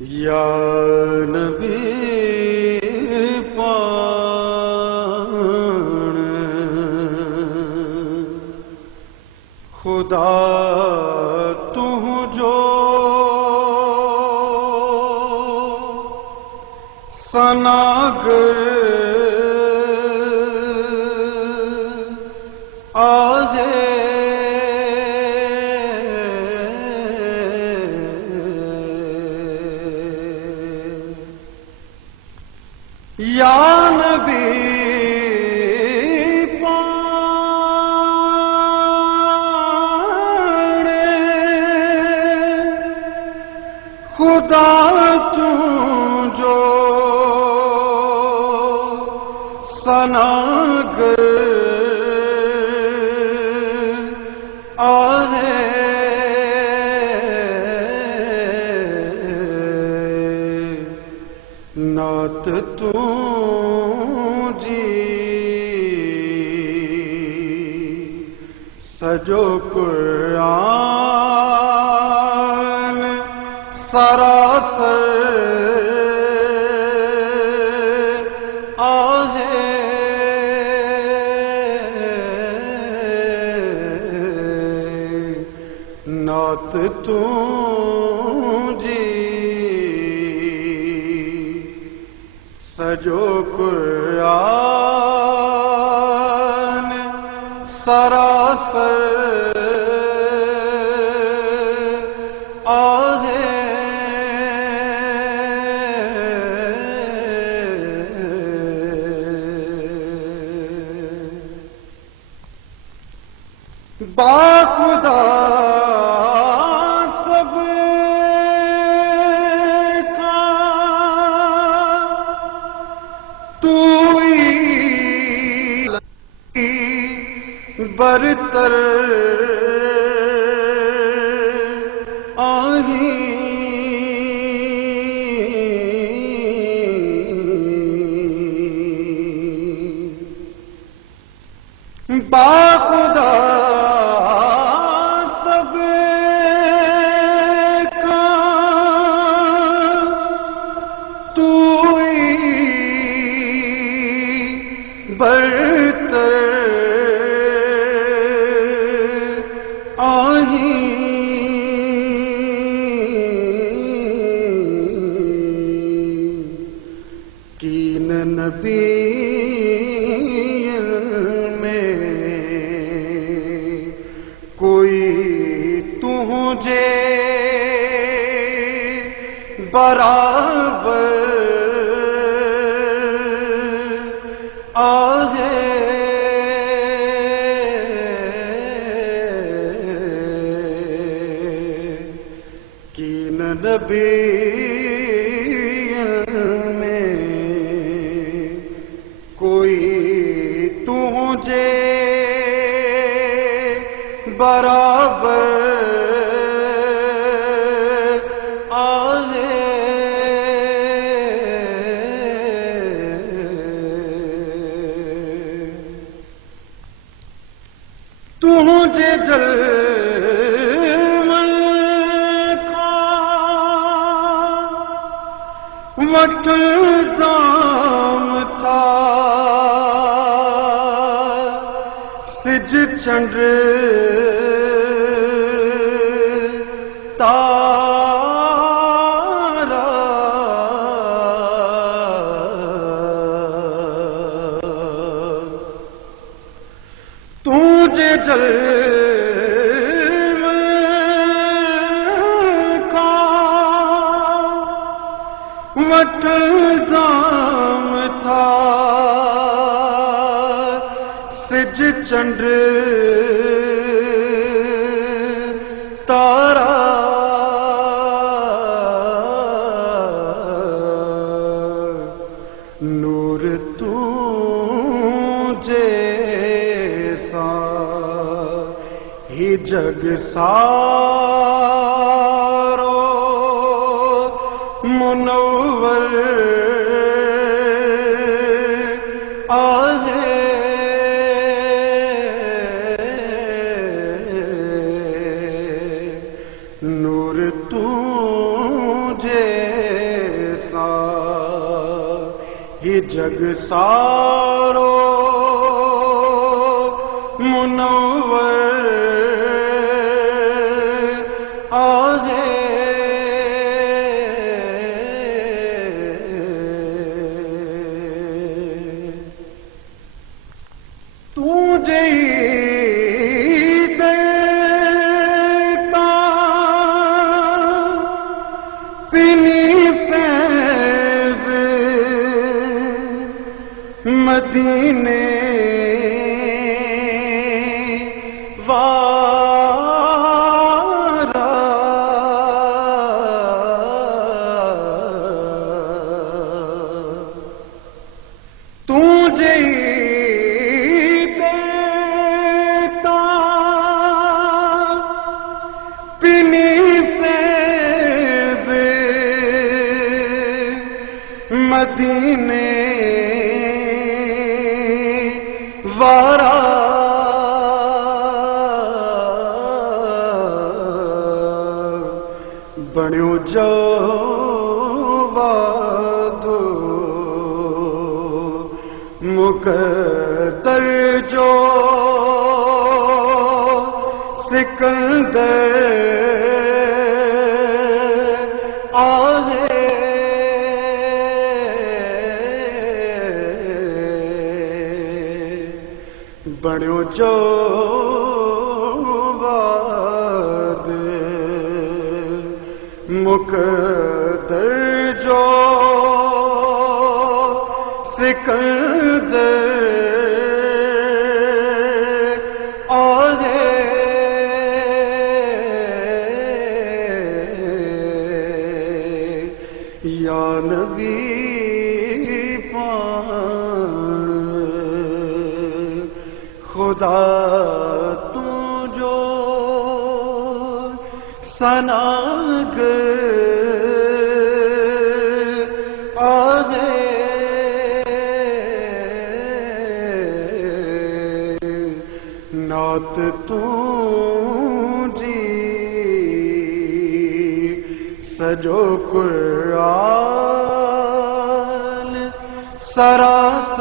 یا نبی پان خدا تُو جو ثناگر آہے یا نبی پان خدا تو جو ثناگر آہے نعت تو جی سجو قرآن سراسر آہے نعت تو جی سجو قرآن سراسر آہے باخدا سب کا تو برتر آہی باخدا سب کا تو برتر کین نبی میں کوئی تجھے برابر آہے کین نبی کوئی تجھے برابر آہے تجھے جلوہ کا وقت دام تھا سج چنڈ تارا تجھے جلوہ کا وقت دام تھا سج چنڈ تارا نور جیسا ہی جگ سارو منور آہے نور تجھے ہی جگ سارو منور آگے تجھے دیتا پنی فیض مدینے وارا تجھے دیتا پنی فیض مدینے وارا بنیو جو وعدو مقدر جو سکندر آگے بنیو جو وعد مقدر جو سکندر آگے یا نبی خدا تو جو ثناگر آگے نعت تو جی سجو قرآن سراس